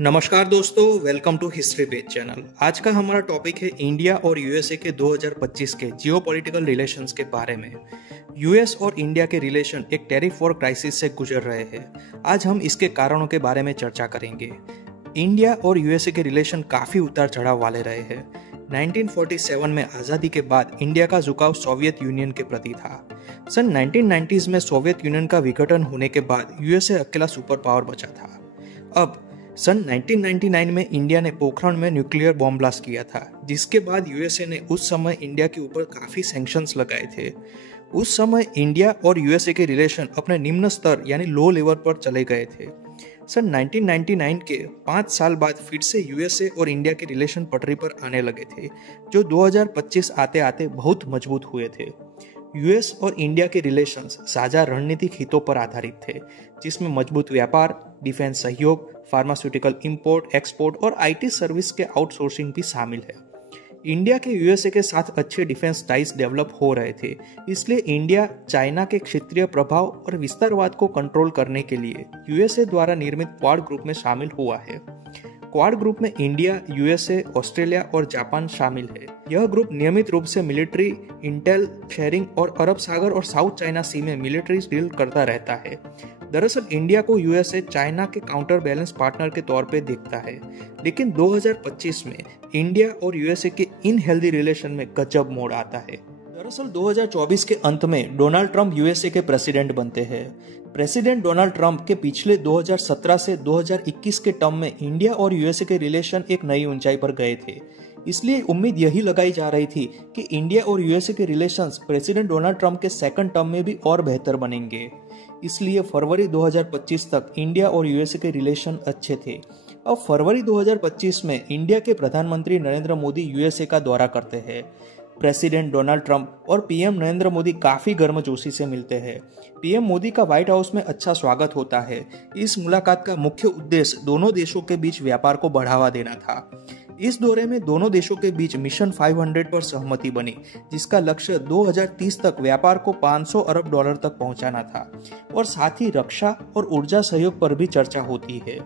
नमस्कार दोस्तों, welcome to history page channel. आज का हमारा टॉपिक है इंडिया और यूएसए के 2025 के जियोपॉलिटिकल रिलेशंस के बारे में। यूएस और इंडिया के रिलेशन एक टैरिफ वॉर क्राइसिस से गुजर रहे हैं। आज हम इसके कारणों के बारे में चर्चा करेंगे। इंडिया और यूएसए के रिलेशन काफ़ी उतार चढ़ाव वाले रहे हैं। 1947 में आज़ादी के बाद इंडिया का झुकाव सोवियत यूनियन के प्रति था। सन 1990s में सोवियत यूनियन का विघटन होने के बाद यूएसए अकेला सुपर पावर बचा था। अब सन 1999 में इंडिया ने पोखरण में न्यूक्लियर बॉम्ब ब्लास्ट किया था, जिसके बाद यूएसए ने उस समय इंडिया के ऊपर काफ़ी सैंक्शंस लगाए थे। उस समय इंडिया और यूएसए के रिलेशन अपने निम्न स्तर यानी लो लेवल पर चले गए थे। सन 1999 के 5 साल बाद फिर से यूएसए और इंडिया के रिलेशन पटरी पर आने लगे थे, जो 2025 आते आते बहुत मजबूत हुए थे। यूएस और इंडिया के रिलेशंस साझा रणनीतिक हितों पर आधारित थे, जिसमें मजबूत व्यापार, डिफेंस सहयोग, फार्मास्यूटिकल इंपोर्ट एक्सपोर्ट और आईटी सर्विस के आउटसोर्सिंग भी शामिल है। इंडिया के यूएसए के साथ अच्छे डिफेंस टाइज डेवलप हो रहे थे, इसलिए इंडिया चाइना के क्षेत्रीय प्रभाव और विस्तारवाद को कंट्रोल करने के लिए यूएसए द्वारा निर्मित क्वाड ग्रुप में शामिल हुआ है। क्वाड ग्रुप में इंडिया, यूएसए, ऑस्ट्रेलिया और जापान शामिल है। यह ग्रुप नियमित रूप से मिलिट्री, इंटेल शेयरिंग और अरब सागर और साउथ चाइना सी में मिलिट्री डील करता रहता है। दरअसल इंडिया को यूएसए चाइना के काउंटर बैलेंस पार्टनर के तौर पे देखता है, लेकिन 2025 में इंडिया और यूएसए के इन हेल्दी रिलेशन में गजब मोड़ आता है। दरअसल 2024 के अंत में डोनाल्ड ट्रंप यूएसए के प्रेसिडेंट बनते हैं। प्रेसिडेंट डोनाल्ड ट्रंप के पिछले 2017 से 2021 के टर्म में इंडिया और यूएसए के रिलेशन एक नई ऊंचाई पर गए थे। इसलिए उम्मीद यही लगाई जा रही थी कि इंडिया और यूएसए के रिलेशंस प्रेसिडेंट डोनाल्ड ट्रंप के सेकंड टर्म में भी और बेहतर बनेंगे। इसलिए फरवरी 2025 तक इंडिया और यूएसए के रिलेशन अच्छे थे। अब फरवरी 2025 में इंडिया के प्रधानमंत्री नरेंद्र मोदी यूएसए का दौरा करते हैं। प्रेसिडेंट डोनाल्ड ट्रंप और पीएम नरेंद्र मोदी काफी गर्मजोशी से मिलते हैं। पीएम मोदी का व्हाइट हाउस में अच्छा स्वागत होता है। इस मुलाकात का मुख्य उद्देश्य दोनों देशों के बीच व्यापार को बढ़ावा देना था। इस दौरे में दोनों देशों के बीच मिशन 500 पर सहमति बनी, जिसका लक्ष्य 2030 तक व्यापार को 500 अरब डॉलर तक पहुंचाना था और साथ ही रक्षा और ऊर्जा सहयोग पर भी चर्चा होती है।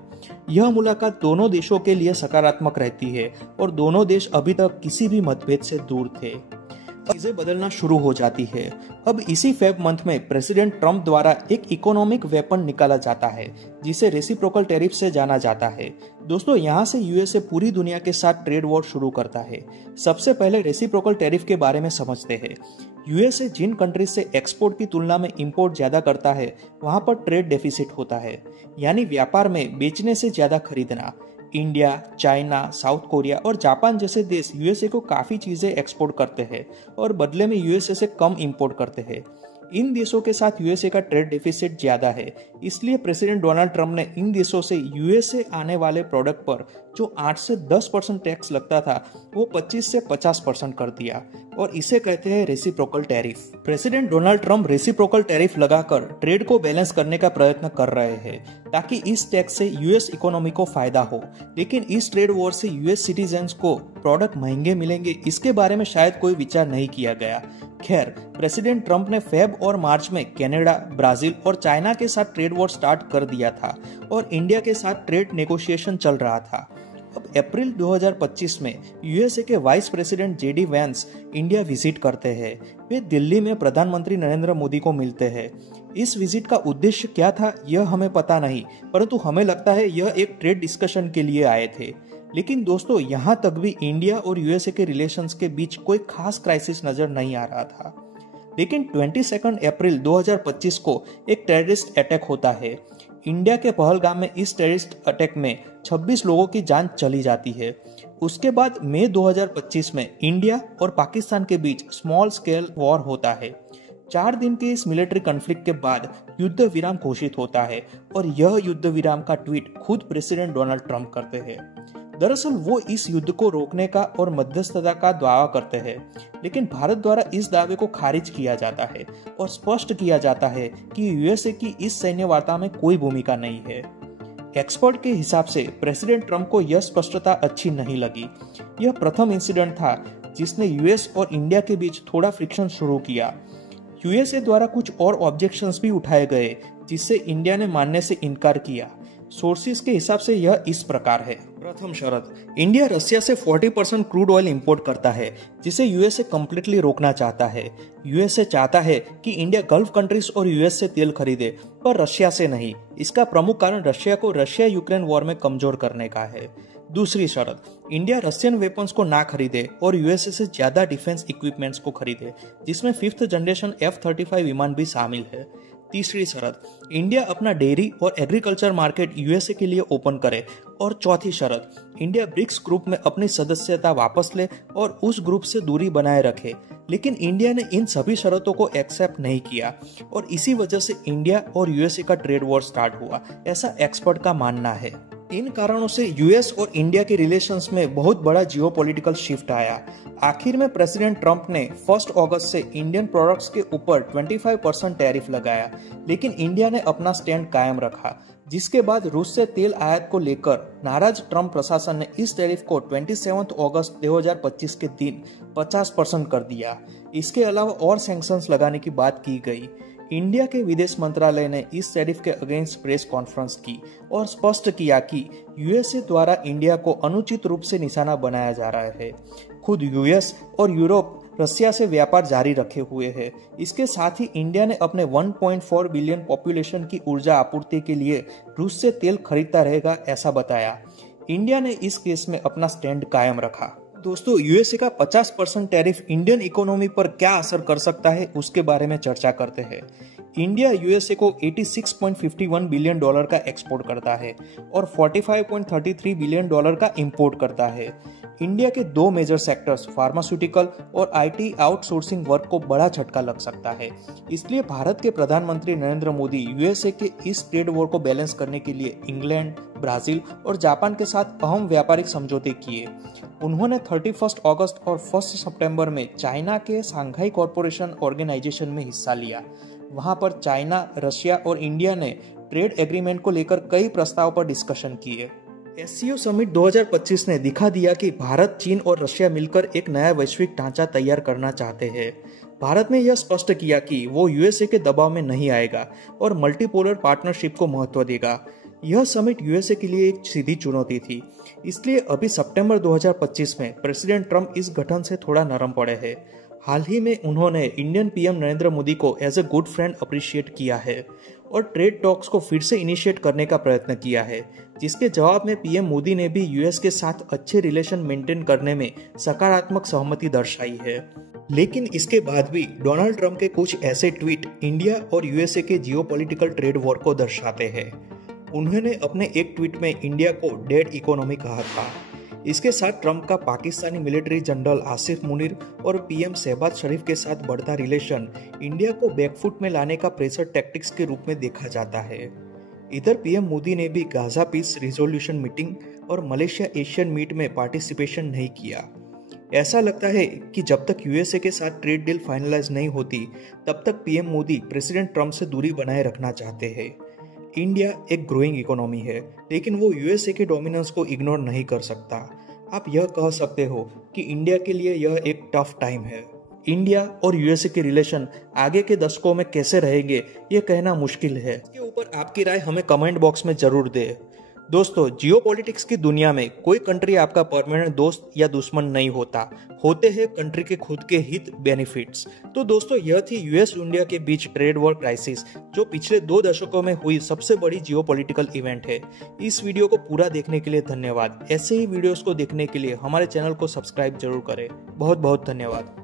यह मुलाकात दोनों देशों के लिए सकारात्मक रहती है और दोनों देश अभी तक किसी भी मतभेद से दूर थे। चीजें बदलना शुरू हो जाती है। अब इसी फेब मंथ में प्रेसिडेंट ट्रंप द्वारा एक इकोनॉमिक वेपन निकाला जाता है, जिसे रेसिप्रोकल टैरिफ से जाना जाता है। दोस्तों, यहाँ से यूएसए पूरी दुनिया के साथ ट्रेड वॉर शुरू करता है। सबसे पहले रेसिप्रोकल टैरिफ के बारे में समझते हैं। यूएसए जिन कंट्रीज से एक्सपोर्ट की तुलना में इंपोर्ट ज्यादा करता है, वहां पर ट्रेड डेफिसिट होता है, यानी व्यापार में बेचने से ज्यादा खरीदना। इंडिया, चाइना, साउथ कोरिया और जापान जैसे देश यूएसए को काफी चीजें एक्सपोर्ट करते हैं और बदले में यूएसए से कम इंपोर्ट करते हैं। इन देशों के साथ यूएसए का ट्रेड डेफिसिट ज्यादा है, इसलिए प्रेसिडेंट डोनाल्ड ट्रंप ने इन देशों से यूएसए आने वाले प्रोडक्ट पर जो 8 से 10% टैक्स लगता था, वो 25 से 50% कर दिया और इसे कहते हैं reciprocal tariff. President Donald Trump reciprocal tariff लगाकर ट्रेड को बैलेंस करने का प्रयत्न कर रहे हैं, ताकि इस टैक्स से यूएस इकोनॉमी को फायदा हो। लेकिन इस ट्रेड वॉर से यूएस सिटीजन्स को प्रोडक्ट महंगे मिलेंगे, इसके बारे में शायद कोई विचार नहीं किया गया। खैर, प्रेसिडेंट ट्रंप ने फेब और मार्च में कनाडा, ब्राजील और चाइना के साथ ट्रेड वॉर स्टार्ट कर दिया था और इंडिया के साथ ट्रेड नेगोशिएशन चल रहा था। अब अप्रैल 2025 में यूएसए के vice president JD Vance India visit करते हैं। वे दिल्ली में प्रधानमंत्री नरेंद्र मोदी को मिलते हैं। इस विजिट का उद्देश्य क्या था, यह हमें पता नहीं, परंतु हमें लगता है यह एक ट्रेड डिस्कशन के लिए आए थे। लेकिन दोस्तों, यहाँ तक भी इंडिया और यूएसए के रिलेशंस के बीच कोई खास क्राइसिस नजर नहीं आ रहा था। लेकिन 22 अप्रैल 2025 को एक टेररिस्ट अटैक होता है। इंडिया के पहलगाम में इस टेररिस्ट अटैक में 26 लोगों की जान चली जाती है। उसके बाद मई 2025 में इंडिया और पाकिस्तान के बीच स्मॉल स्केल वॉर होता है। 4 दिन के इस मिलिट्री कॉन्फ्लिक्ट के बाद युद्ध विराम घोषित होता है और यह युद्ध विराम का ट्वीट खुद प्रेसिडेंट डोनाल्ड ट्रंप करते हैं। दरअसल वो इस युद्ध को रोकने का और मध्यस्थता का दावा करते हैं, लेकिन भारत द्वारा इस दावे को खारिज किया जाता है और स्पष्ट किया जाता है कि यूएसए की इस सैन्य वार्ता में कोई भूमिका नहीं है। एक्सपर्ट के हिसाब से प्रेसिडेंट ट्रंप को यह स्पष्टता अच्छी नहीं लगी। यह प्रथम इंसिडेंट था जिसने यूएस और इंडिया के बीच थोड़ा फ्रिक्शन शुरू किया। यूएसए द्वारा कुछ और ऑब्जेक्शंस भी उठाए गए, जिससे इंडिया ने मानने से इनकार किया। सोर्सेज के हिसाब से यह इस प्रकार है। प्रथम शर्त, इंडिया रशिया से 40% क्रूड ऑयल इंपोर्ट करता है, जिसे यूएसए कंप्लीटली रोकना चाहता है। यूएसए चाहता है कि इंडिया गल्फ कंट्रीज और यूएस से तेल खरीदे, पर रशिया से नहीं। इसका प्रमुख कारण रशिया को रशिया यूक्रेन वॉर में कमजोर करने का है। दूसरी शर्त, इंडिया रशियन वेपन्स को ना खरीदे और यूएसए से ज्यादा डिफेंस इक्विपमेंट्स को खरीदे, जिसमें 5th जनरेशन F-35 विमान भी शामिल है। तीसरी शर्त, इंडिया अपना डेयरी और एग्रीकल्चर मार्केट यूएसए के लिए ओपन करे। और चौथी शर्त, इंडिया ब्रिक्स ग्रुप में अपनी सदस्यता वापस ले और उस ग्रुप से दूरी बनाए रखे। लेकिन इंडिया ने इन सभी शर्तों को एक्सेप्ट नहीं किया और इसी वजह से इंडिया और यूएसए का ट्रेड वॉर स्टार्ट हुआ, ऐसा एक्सपर्ट का मानना है। इन कारणों से यूएस और इंडिया के रिलेशंस में बहुत बड़ा जियोपॉलिटिकल शिफ्ट आया। आखिर में प्रेसिडेंट ट्रंप ने 1 अगस्त से इंडियन प्रोडक्ट्स के ऊपर 25% टैरिफ लगाया, लेकिन इंडिया ने अपना स्टैंड कायम रखा, जिसके बाद रूस से तेल आयात को लेकर नाराज ट्रंप प्रशासन ने इस टैरिफ को 27 अगस्त 2025 के दिन 50% कर दिया। इसके अलावा और सैंक्शंस लगाने की बात की गई। इंडिया के विदेश मंत्रालय ने इस टैरिफ के अगेंस्ट प्रेस कॉन्फ्रेंस की और स्पष्ट किया कि यूएसए द्वारा इंडिया को अनुचित रूप से निशाना बनाया जा रहा है। खुद यूएस और यूरोप रशिया से व्यापार जारी रखे हुए है। इसके साथ ही इंडिया ने अपने 1.4 बिलियन पॉपुलेशन की ऊर्जा आपूर्ति के लिए रूस से तेल खरीदता रहेगा, ऐसा बताया। इंडिया ने इस केस में अपना स्टैंड कायम रखा। दोस्तों, यूएसए का 50% टैरिफ इंडियन इकोनॉमी पर क्या असर कर सकता है, उसके बारे में चर्चा करते हैं। इंडिया यूएसए को $86.51 बिलियन का एक्सपोर्ट करता है और $45.33 बिलियन का इंपोर्ट करता है। इंडिया के 2 मेजर सेक्टर्स फार्मास्यूटिकल और आईटी आउटसोर्सिंग वर्क को बड़ा झटका लग सकता है। इसलिए भारत के प्रधानमंत्री नरेंद्र मोदी यूएसए के इस ट्रेड वॉर को बैलेंस करने के लिए इंग्लैंड, ब्राजील और जापान के साथ अहम व्यापारिक समझौते किए। उन्होंने 31 अगस्त और 1 सितंबर में चाइना के शंघाई कॉरपोरेशन ऑर्गेनाइजेशन में हिस्सा लिया। वहां पर चाइना, रशिया और इंडिया ने ट्रेड एग्रीमेंट को लेकर कई प्रस्ताव पर डिस्कशन किए। एससीओ समिट 2025 ने दिखा दिया कि भारत, चीन और रशिया मिलकर एक नया वैश्विक ढांचा तैयार करना चाहते हैं। भारत ने यह स्पष्ट किया कि वो यूएसए के दबाव में नहीं आएगा और मल्टीपोलर पार्टनरशिप को महत्व देगा। यह समिट यूएसए के लिए एक सीधी चुनौती थी। इसलिए अभी सितंबर 2025 में प्रेसिडेंट ट्रंप इस गठन से थोड़ा नरम पड़े हैं। हाल ही में उन्होंने इंडियन पीएम नरेंद्र मोदी को as a good friend appreciate किया है और ट्रेड टॉक्स को फिर से इनिशिएट करने का प्रयत्न किया है, जिसके जवाब में पीएम मोदी ने भी यूएस के साथ अच्छे रिलेशन मेंटेन करने में सकारात्मक सहमति दर्शाई है। लेकिन इसके बाद भी डोनाल्ड ट्रंप के कुछ ऐसे ट्वीट इंडिया और यूएसए के जियोपॉलिटिकल ट्रेड वॉर को दर्शाते हैं। उन्होंने अपने एक ट्वीट में इंडिया को डेड इकोनॉमी कहा था। इसके साथ ट्रंप का पाकिस्तानी मिलिट्री जनरल आसिफ मुनीर और पीएम शहबाज शरीफ के साथ बढ़ता रिलेशन इंडिया को बैकफुट में लाने का प्रेशर टैक्टिक्स के रूप में देखा जाता है। इधर पीएम मोदी ने भी गाजा पीस रिजोल्यूशन मीटिंग और मलेशिया एशियन मीट में पार्टिसिपेशन नहीं किया। ऐसा लगता है कि जब तक यूएसए के साथ ट्रेड डील फाइनलाइज नहीं होती, तब तक पीएम मोदी प्रेसिडेंट ट्रंप से दूरी बनाए रखना चाहते हैं। इंडिया एक ग्रोइंग इकोनॉमी है, लेकिन वो यूएसए के डोमिनेंस को इग्नोर नहीं कर सकता। आप यह कह सकते हो कि इंडिया के लिए यह एक टफ टाइम है। इंडिया और यूएसए के रिलेशन आगे के दशकों में कैसे रहेंगे, ये कहना मुश्किल है। इसके ऊपर आपकी राय हमें कमेंट बॉक्स में जरूर दें। दोस्तों, जियोपॉलिटिक्स की दुनिया में कोई कंट्री आपका परमानेंट दोस्त या दुश्मन नहीं होता, होते हैं कंट्री के खुद के हित, बेनिफिट्स। तो दोस्तों, यह थी यूएस इंडिया के बीच ट्रेड वॉर क्राइसिस, जो पिछले 2 दशकों में हुई सबसे बड़ी जियोपॉलिटिकल इवेंट है। इस वीडियो को पूरा देखने के लिए धन्यवाद। ऐसे ही वीडियोस को देखने के लिए हमारे चैनल को सब्सक्राइब जरूर करें। बहुत बहुत धन्यवाद।